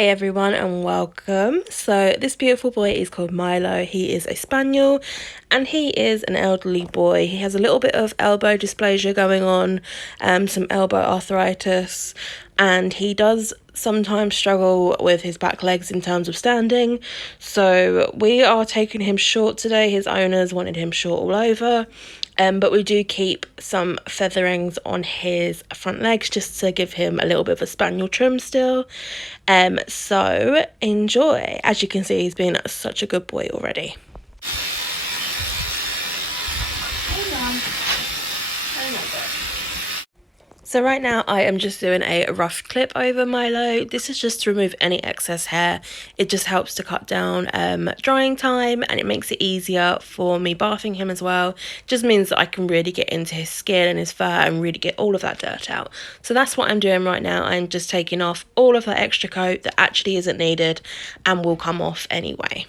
Hey everyone and welcome. So this beautiful boy is called Milo. He is a Spaniel and he is an elderly boy. He has a little bit of elbow dysplasia going on, some elbow arthritis, and he does sometimes struggle with his back legs in terms of standing. So we are taking him short today. His owners wanted him short all over. But we do keep some featherings on his front legs just to give him a little bit of a spaniel trim still. So enjoy. As you can see, he's been such a good boy already. So right now I am just doing a rough clip over Milo. This is just to remove any excess hair. It just helps to cut down drying time, and it makes it easier for me bathing him as well. Just means that I can really get into his skin and his fur and really get all of that dirt out. So that's what I'm doing right now. I'm just taking off all of that extra coat that actually isn't needed and will come off anyway.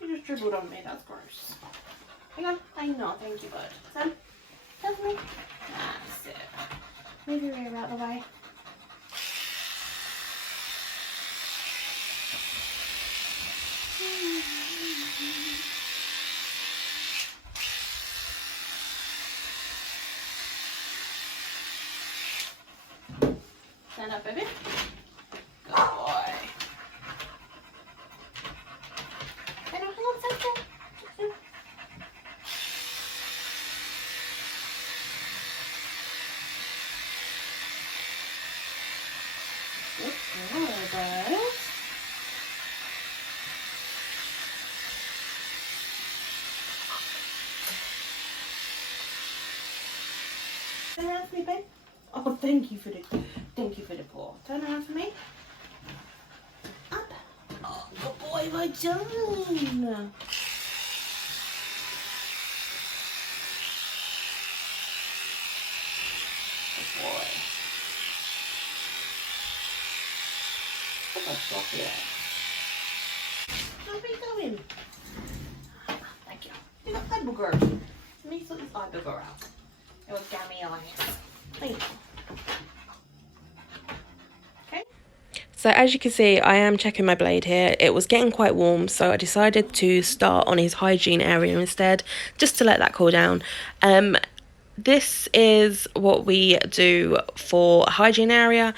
You just dribbled on me, that's gross. Hang on, I know, thank you, bud. Son, help me. That's it. Move your ear out of the way. Stand up, baby. Good boy. Hang on, stand. Good boy, bud. Turn around for me, babe. Oh, thank you for the paw. Turn around for me. Up. Oh, good boy, well done. Good boy. Look how soft he is. Where are you going? Thank you. You got eye booger. Let me sort this eye booger out. It was gammy eyes. Thank you. Okay. So as you can see, I am checking my blade here. It was getting quite warm, so I decided to start on his hygiene area instead, just to let that cool down. This is what we do for hygiene area.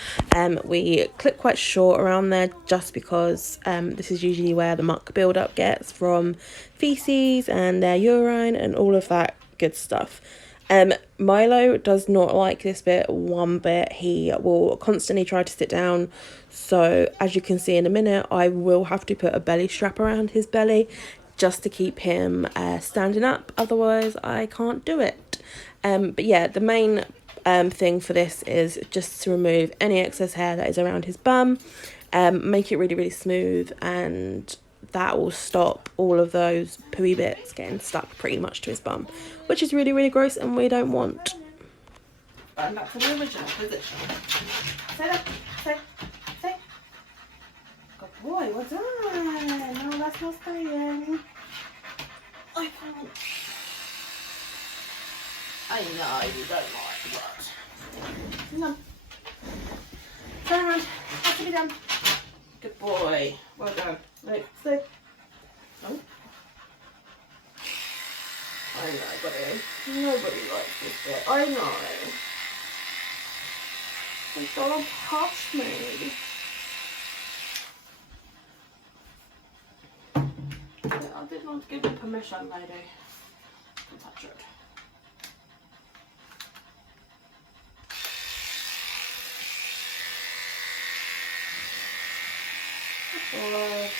We clip quite short around there just because this is usually where the muck buildup gets from feces and their urine and all of that good stuff. Milo does not like this bit one bit. He will constantly try to sit down. So as you can see in a minute, I will have to put a belly strap around his belly just to keep him standing up. Otherwise, I can't do it. But yeah, the main thing for this is just to remove any excess hair that is around his bum, make it really, really smooth, and that will stop all of those pooey bits getting stuck pretty much to his bum, which is really, really gross and we don't want. And back to the original position. Say that. Say. Good boy, well done. No, that's not staying. I can't. I know you don't like that. Hang on. Turn around. Has to be done. Good boy. Well done. Right, stay. Oh. I know, buddy. Nobody likes this bit. I know. The dog touched me. I did not give you permission, lady, to touch it. Good boy.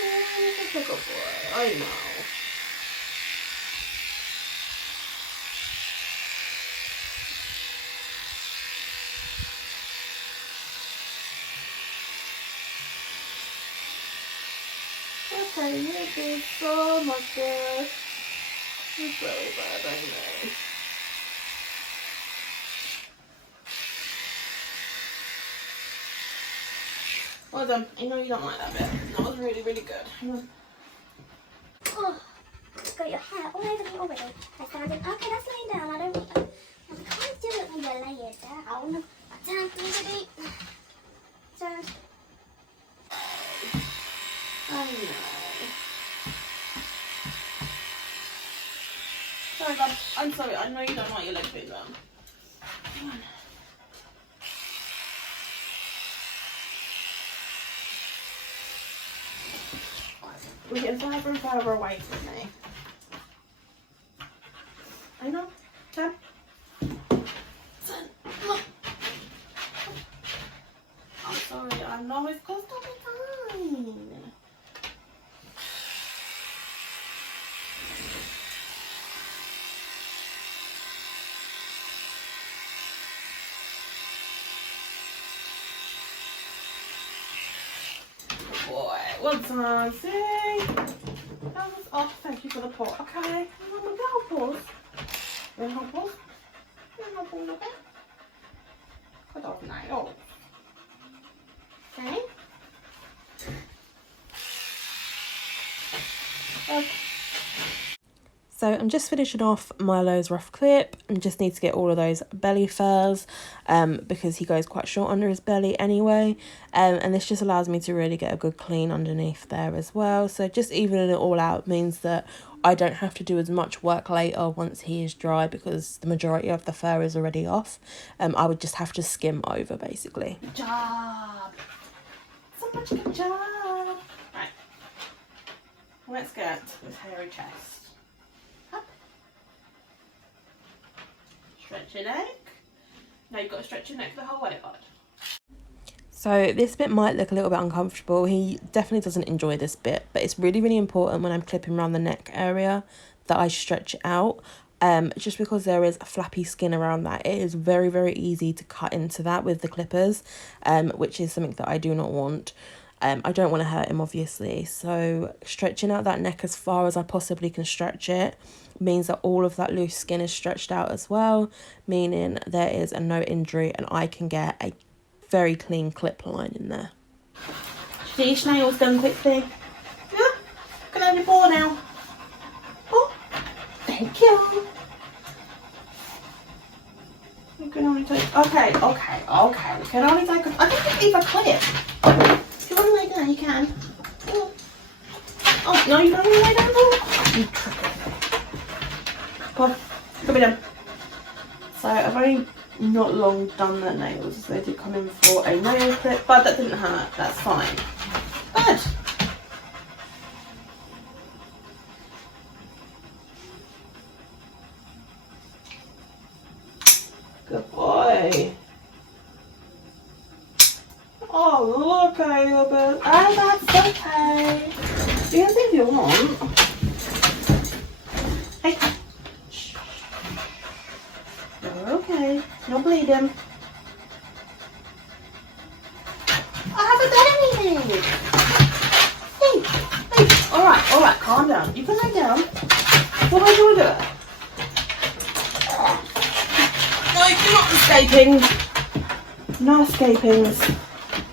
Oh, such a good boy. I know. Okay, you did so much good. It's really bad, I know. Well done. I know you don't like that bit. That was really, really good. Hang on. Oh, got your hair all over me already. That's standing. Okay, that's laying down. I can't do it when you're laying down. Turn, turn. I know. Sorry, Bob. I'm sorry. I know you don't like your legs being done. Come on. We're getting further and further away from me. I know. Sam. Look. I'm sorry. I know it's got to be fine. Boy, well done, see? That was off. Thank you for the pot. Okay, I'm gonna go pause. You wanna hold pause? You wanna hold pause a little bit? Cut off nail. Okay. Okay. So I'm just finishing off Milo's rough clip and just need to get all of those belly furs because he goes quite short under his belly anyway. And this just allows me to really get a good clean underneath there as well. So just evening it all out means that I don't have to do as much work later once he is dry because the majority of the fur is already off. I would just have to skim over basically. Good job. So much good job. Right. Let's get this hairy chest. Stretch your neck. Now you've got to stretch your neck the whole way, bud. So this bit might look a little bit uncomfortable. He definitely doesn't enjoy this bit, but it's really, really important when I'm clipping around the neck area that I stretch it out. Just because there is flappy skin around that, it is very, very easy to cut into that with the clippers, which is something that I do not want. I don't want to hurt him, obviously. So stretching out that neck as far as I possibly can stretch it means that all of that loose skin is stretched out as well, meaning there is no injury and I can get a very clean clip line in there. These nails done quickly. Yeah, can I have your paw now? Oh, thank you. You can only take, okay. We can only take a, I think leave a clip. If you want to lay down, you can. Oh, no, you don't want to lay down, though? You trick it. Come on, come in. So I've only not long done the nails. They did come in for a nail clip, but that didn't hurt. That's fine. Good. Good boy. Oh, look, I love it. Oh, that's okay. You can see if you want. Hey. Shh. You're okay. No bleeding. I haven't done anything. Hey. All right. Calm down. You can lay down. What am I doing to it? No, you're not escaping. No escapings.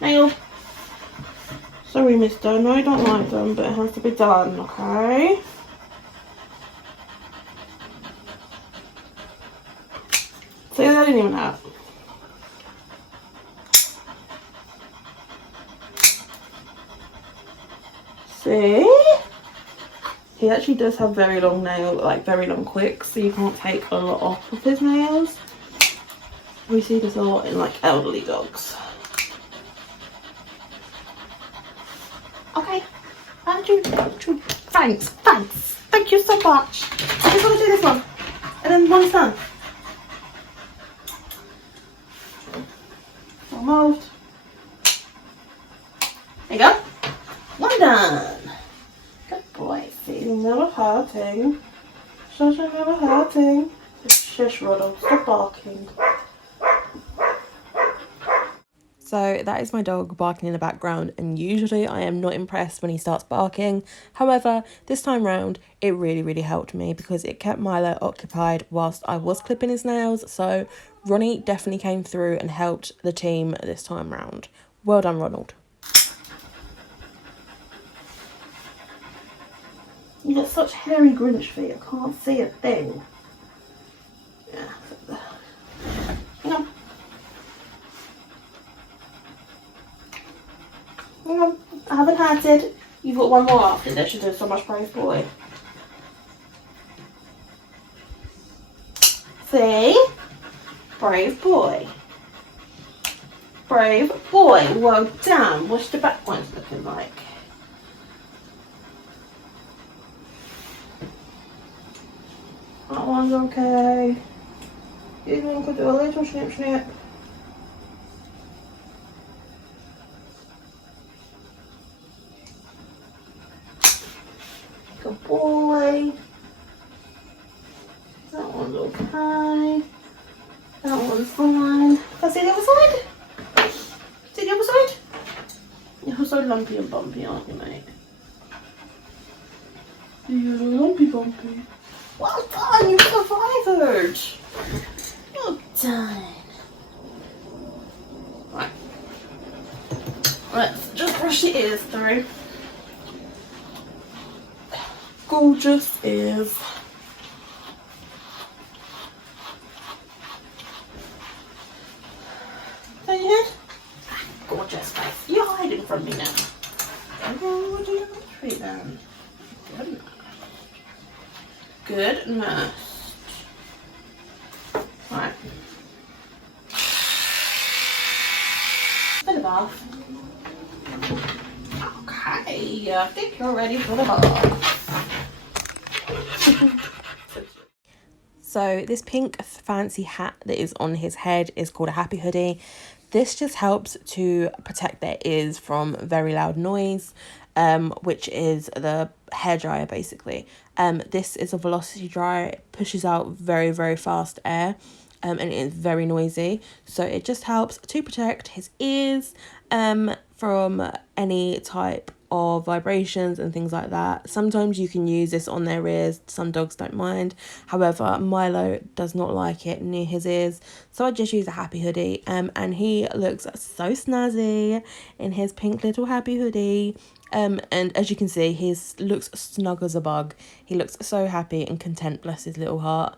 Nail. Sorry, mister. I know I don't like them, but it has to be done, okay? See, that didn't even hurt. See? He actually does have very long nails, like very long quicks, so you can't take a lot off of his nails. We see this a lot in like elderly dogs. Okay, Andrew, thanks. Thank you so much. I just want to do this one, and then one's done. Almost. There you go. One done. Good boy. See, never hurting. Shush, never hurting. Shush, Roddle. Stop barking. So that is my dog barking in the background, and usually I am not impressed when he starts barking. However, this time round it really helped me because it kept Milo occupied whilst I was clipping his nails. So Ronnie definitely came through and helped the team this time round. Well done, Ronald. You got such hairy Grinch feet, I can't see a thing. Yeah. Hang on. Hang on. I haven't had it. You've got one more after this. You're doing so much, brave boy. See? Brave boy. Brave boy. Well done. What's the back ones looking like? That one's okay. This one could do a little snip snip. Good boy. That one's okay. That one's fine. Can I see the other side? See the other side? You're so lumpy and bumpy, aren't you, mate? You're lumpy bumpy. Well done, you survived. Well done. Right. Let's just brush the ears through. Gorgeous ears. There you head. Gorgeous face. You're hiding from me now. Oh, do your battery then. Goodness. Goodness. Right. For the bath. Okay, I think you're ready for the bath. So this pink fancy hat that is on his head is called a happy hoodie. This just helps to protect their ears from very loud noise, which is the hairdryer basically. This is a velocity dryer. It pushes out very, very fast air, and it is very noisy. So it just helps to protect his ears from any type of vibrations and things like that. Sometimes you can use this on their ears. Some dogs don't mind. However, Milo does not like it near his ears. So I just use a happy hoodie. And he looks so snazzy in his pink little happy hoodie. And as you can see, he looks snug as a bug. He looks so happy and content, bless his little heart.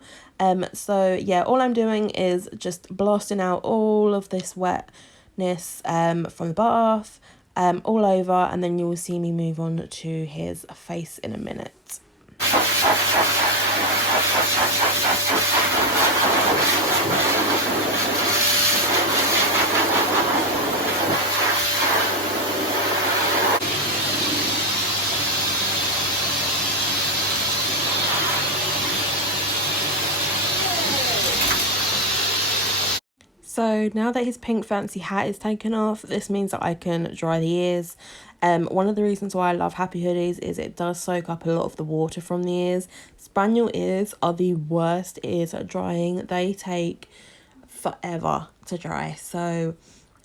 So yeah, all I'm doing is just blasting out all of this wetness from the bath all over, and then you will see me move on to his face in a minute. So now that his pink fancy hat is taken off, this means that I can dry the ears. One of the reasons why I love happy hoodies is it does soak up a lot of the water from the ears. Spaniel ears are the worst ears at drying. They take forever to dry. So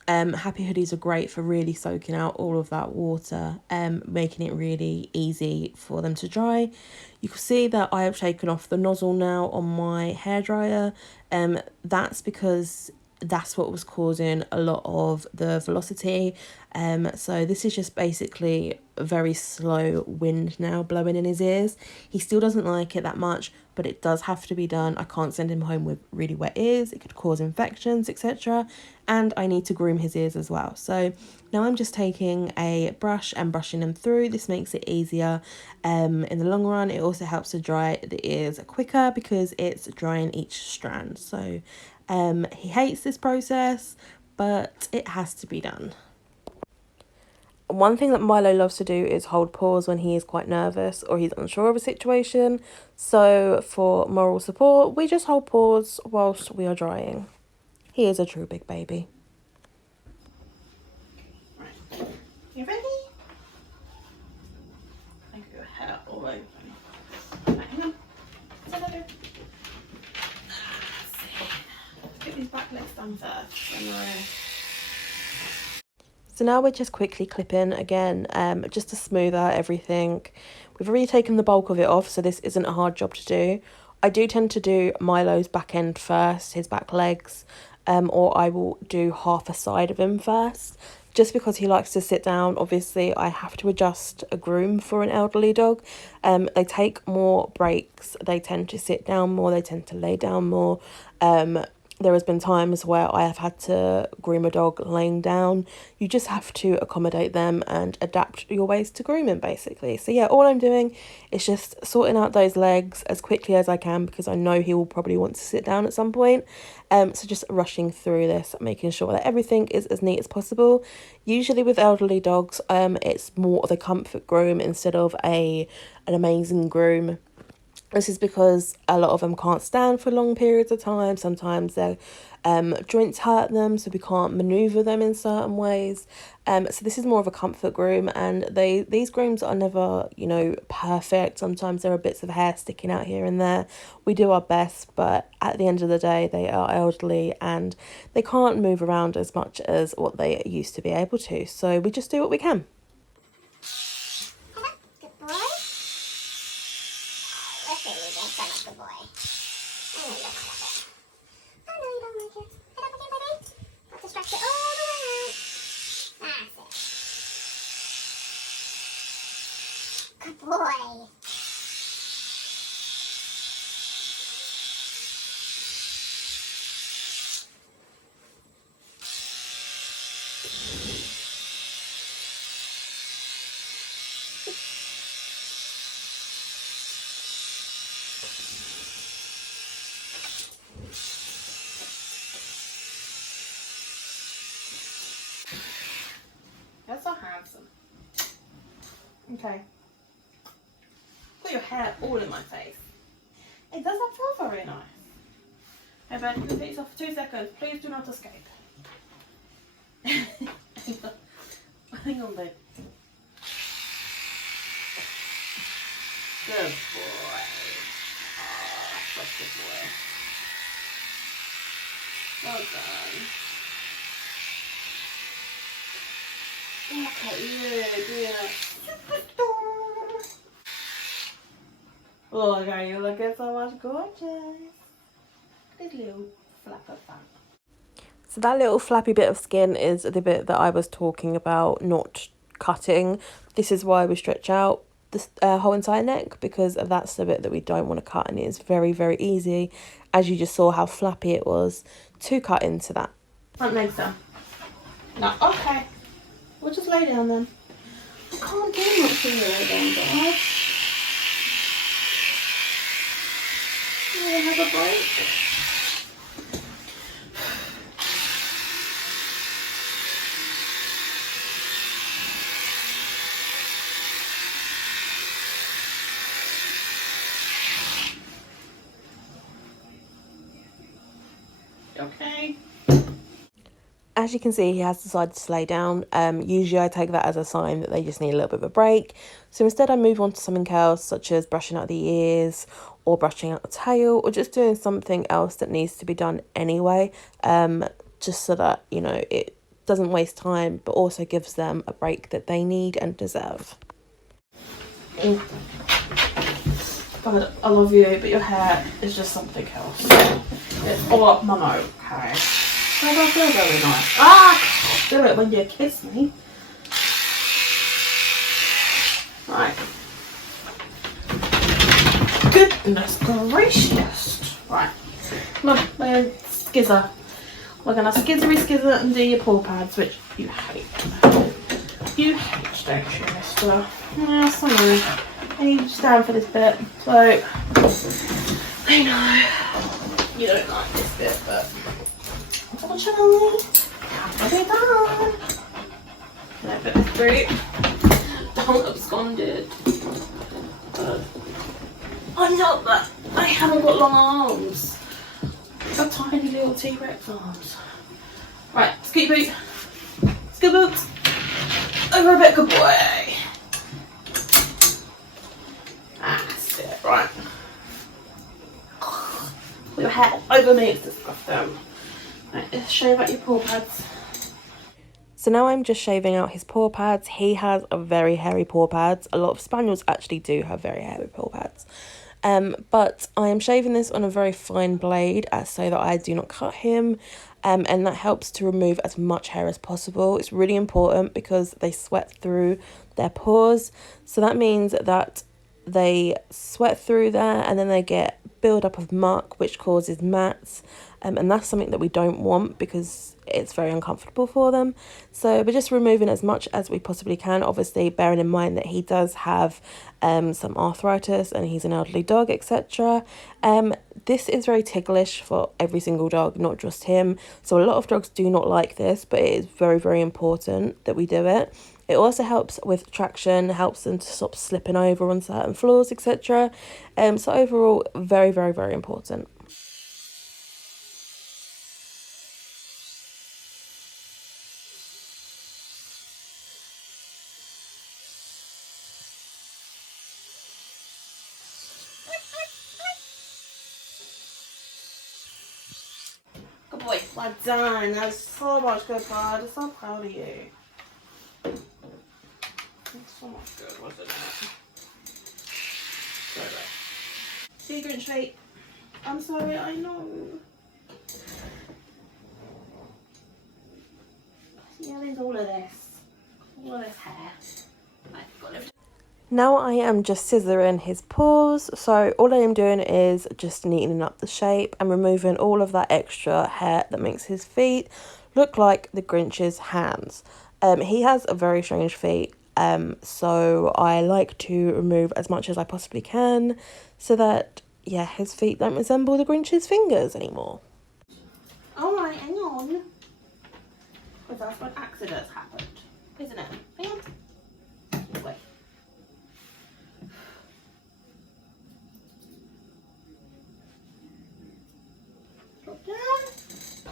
happy hoodies are great for really soaking out all of that water, making it really easy for them to dry. You can see that I have taken off the nozzle now on my hairdryer. That's because that's what was causing a lot of the velocity. So this is just basically a very slow wind now blowing in his ears. He still doesn't like it that much, but it does have to be done. I can't send him home with really wet ears. It could cause infections, etc. And I need to groom his ears as well. So now I'm just taking a brush and brushing them through. This makes it easier in the long run. It also helps to dry the ears quicker because it's drying each strand. So he hates this process, but it has to be done. One thing that Milo loves to do is hold paws when he is quite nervous or he's unsure of a situation. So for moral support, we just hold paws whilst we are drying. He is a true big baby. Right. You ready? I got your hair all over me. Right, hang on. Get these back legs done first. So now we're just quickly clipping again, just to smooth out everything. We've already taken the bulk of it off, so this isn't a hard job to do. I do tend to do Milo's back end first, his back legs, or I will do half a side of him first, just because he likes to sit down. Obviously, I have to adjust a groom for an elderly dog. They take more breaks, they tend to sit down more, they tend to lay down more. There has been times where I have had to groom a dog laying down. You just have to accommodate them and adapt your ways to grooming, basically. So yeah, all I'm doing is just sorting out those legs as quickly as I can, because I know he will probably want to sit down at some point. So just rushing through this, making sure that everything is as neat as possible. Usually with elderly dogs, it's more of a comfort groom instead of an amazing groom. This is because a lot of them can't stand for long periods of time. Sometimes their joints hurt them, so we can't maneuver them in certain ways. So this is more of a comfort groom, and these grooms are never, perfect. Sometimes there are bits of hair sticking out here and there. We do our best, but at the end of the day, they are elderly and they can't move around as much as what they used to be able to. So we just do what we can. Good boy. Let's see, you're so much good boy. I know you don't like it. I know you don't like it. Get up again, baby. I'll distract you all the way around. That's it. Good boy. You're so handsome. Okay. Put your hair all in my face. It doesn't feel very nice. Hey, Ben, you can take yourself for 2 seconds. Please do not escape. Hang on, babe. Good boy. Oh, such a good boy. Well done. Look at you doing it. Oh, okay, you're looking so much gorgeous. This little flap of fun. So that little flappy bit of skin is the bit that I was talking about not cutting. This is why we stretch out the whole entire neck, because that's the bit that we don't want to cut, and it is very, very easy, as you just saw how flappy it was, to cut into that. Front leg's done. No, okay. We'll just lay down then. I can't do much when you lay down, guys. We'll have a break. Okay. As you can see, he has decided to lay down. Usually I take that as a sign that they just need a little bit of a break. So instead I move on to something else, such as brushing out the ears or brushing out the tail, or just doing something else that needs to be done anyway, just so that, it doesn't waste time, but also gives them a break that they need and deserve. God, I love you, but your hair is just something else. It's all up my nose, okay? I don't feel very nice. Ah! Do it when you kiss me. Right. Goodness gracious. Right. Look, skizzer. We're going to skizzer and do your paw pads, which you hate. You hate, don't you, mister? Yeah, sorry. I need you to stand for this bit. So, I know you don't like this bit, but unfortunately, have to be done. No bit of fruit. Don't absconded. I'm not that. I haven't got long arms. I've got tiny little T-Rex arms. Right, scoot boot. Scoot boots. Over a bit, good boy. That's it, right. Put your hair over me, it's disgusting. Right, let's shave out your paw pads. So now I'm just shaving out his paw pads. He has a very hairy paw pads. A lot of Spaniels actually do have very hairy paw pads. But I am shaving this on a very fine blade so that I do not cut him. And that helps to remove as much hair as possible. It's really important because they sweat through their pores. So that means that they sweat through there and then they get build up of muck, which causes mats. And that's something that we don't want because it's very uncomfortable for them. So we're just removing as much as we possibly can, obviously bearing in mind that he does have some arthritis and he's an elderly dog, etc. This is very ticklish for every single dog, not just him. So a lot of dogs do not like this, but it is very, very important that we do it. It also helps with traction, helps them to stop slipping over on certain floors, etc. So overall, very, very, very important. Good boy. Well done. That was so much good, bud. I'm so proud of you. That's so much good, wasn't it? So good. See you, Grinch feet. I'm sorry, I know. Yeah, there's all of this. All of this hair. I've got it. Now I am just scissoring his paws, so all I am doing is just neatening up the shape and removing all of that extra hair that makes his feet look like the Grinch's hands. He has a very strange feet, so I like to remove as much as I possibly can so that, yeah, his feet don't resemble the Grinch's fingers anymore. Alright, hang on. Because that's when accidents happened, isn't it? Hang on. Wait.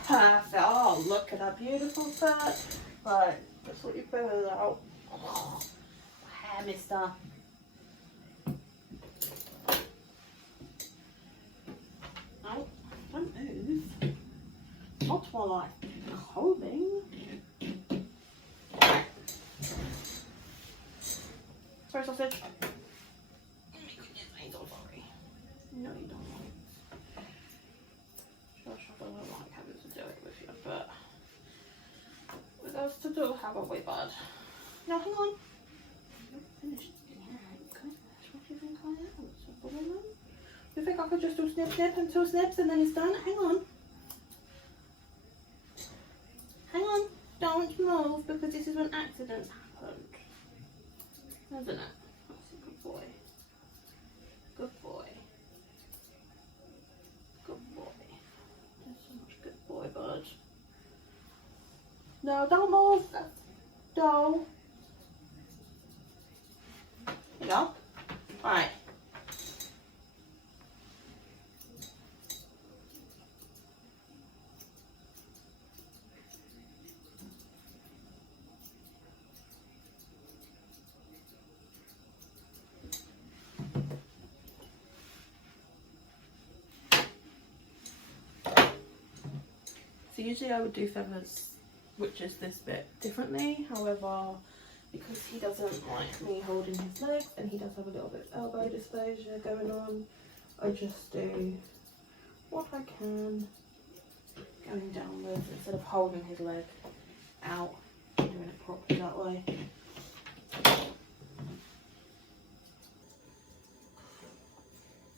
Perfect. Oh, look at that beautiful fur. Right, let's sort your feathers out. Oh, hair, mister. Oh, don't move. Not while I'm combing. Sorry, sausage. Oh my goodness, I'm so sorry. No, you don't want it. Josh, I don't like having to do it with you, but with us to do, haven't we, bud? No, hang on. Finished. Yeah, goodness, what do you think I am? Superwoman? You think I could just do snip, snip and two snips and then it's done? Hang on. Hang on. Don't move because this is when accidents happened. Isn't it? That's a good boy. Good boy. Good boy. That's so much good boy, bud. No, don't move. Don't. There you go. Right. So usually I would do feathers, which is this bit, differently. However, because he doesn't like me holding his legs and he does have a little bit of elbow dysplasia going on, I just do what I can going downwards instead of holding his leg out, doing it properly that way.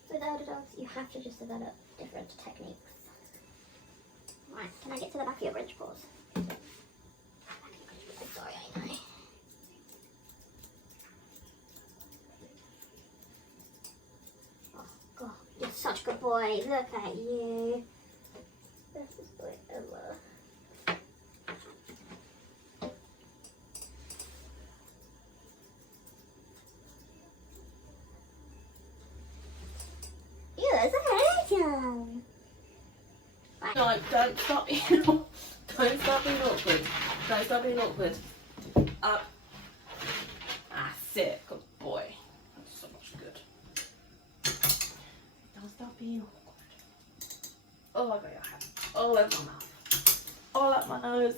With older dogs, you have to just develop different techniques. Right, can I get to the back of your bridge paws? Sorry, I know. Oh, God, you're such a good boy. Look at you. Bestest boy ever. You're so handsome. No, don't stop being don't stop being awkward. Don't stop being awkward. Up. That's it. Good boy. That's so much good. Don't stop being awkward. Oh, I got your hand. All over my mouth. All up my nose.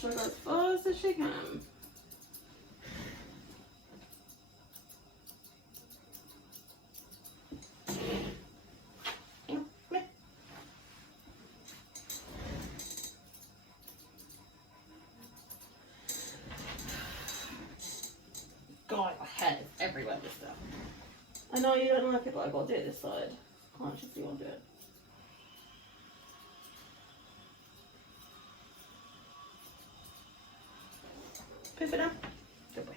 She'll go as fast as she can. God, my hair is everywhere this stuff. I know you don't like it, but I gotta do it this side. Can't just see one do it. Poof it down. Good boy.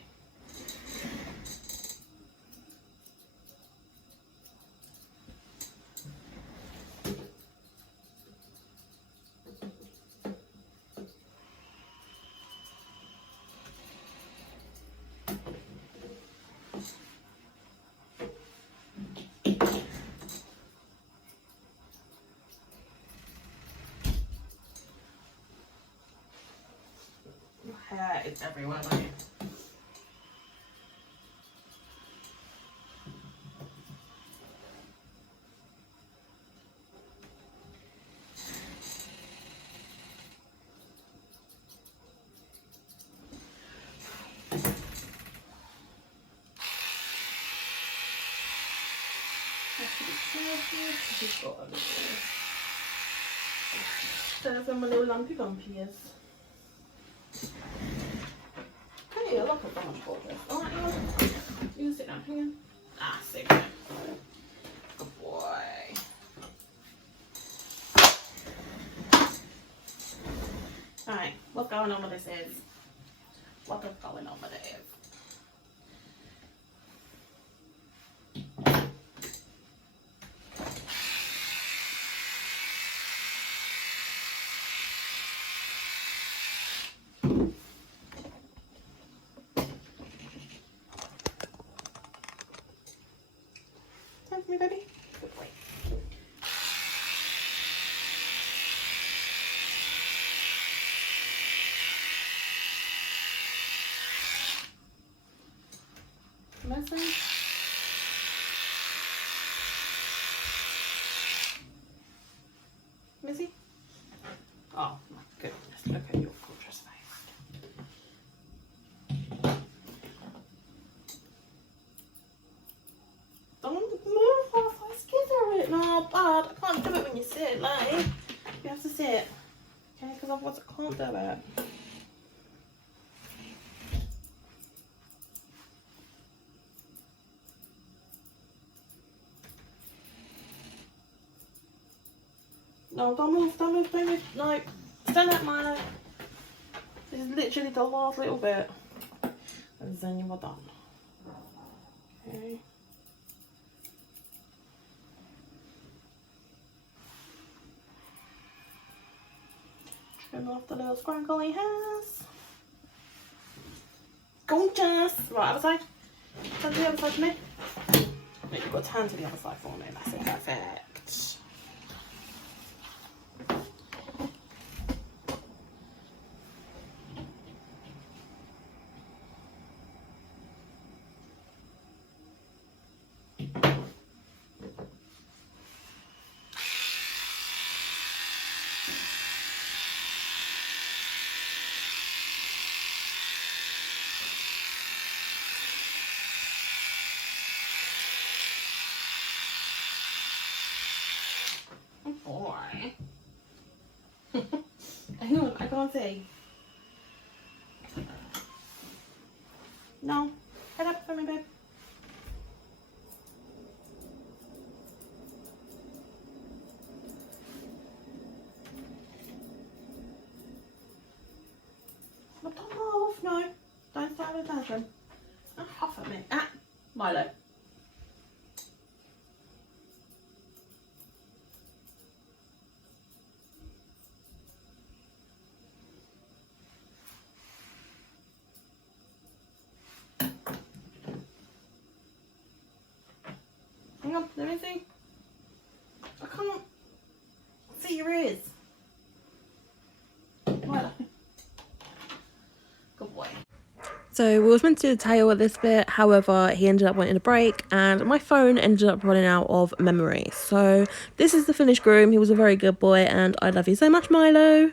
Hair is everywhere, mate. There's where my little lumpy bumpy is. Hey, I look at so much gorgeous. Oh, you can sit down, hang on. Ah, sit down. Good boy. Alright, what's going on with this is? What is going on with it is? Missy? Missy? Oh my goodness, look at your gorgeous face. Don't move off, I skither it. No, bad. I can't do it when you sit, like. You have to sit. Okay, because otherwise I can't do it. No, don't move, don't move, don't move. No, stand up, Milo. This is literally the last little bit. And then you are done. Okay. Trim off the little scraggly hairs. Gorgeous. Right, other side. Turn to the other side for me. No, you've got to turn to the other side for me. That's it, perfect. Boy. Hang on, I can't see. No. Head up for me, babe. No, don't move. No. Don't start with tantrum. Oh, huff at me. Ah, Milo. Hang on, let me see. I can't see your ears. Milo. Good boy. So we was meant to do the tail at this bit, however he ended up wanting a break and my phone ended up running out of memory. So this is the finished groom. He was a very good boy and I love you so much, Milo.